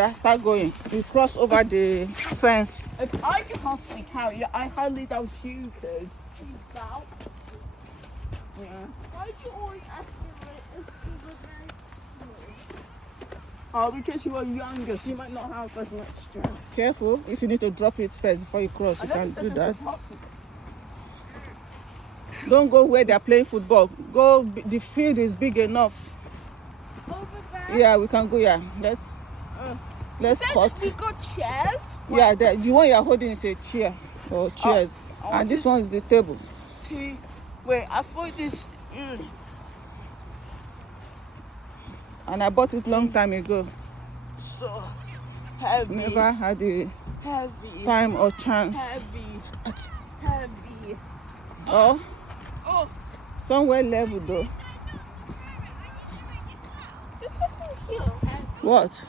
yeah, start going. You cross over the fence. If I can possibly carry it, I highly doubt you could. About. Yeah. Why do you always ask me if you were very small? Oh, because you are younger, so you might not have as much strength. Careful. If you need to drop it first before you cross, you can do that. Don't go where they're playing football. Go, the field is big enough. Over there? Yeah, we can go. Yeah, let's cut. We got chairs. Yeah, the one you're holding is a chair or chairs, and this one is the table. Wait, I thought this. And I bought it long time ago. So heavy. Never had the Heavy. time or chance. Heavy. Heavy. Oh, Oh, somewhere level though. There's something here. What?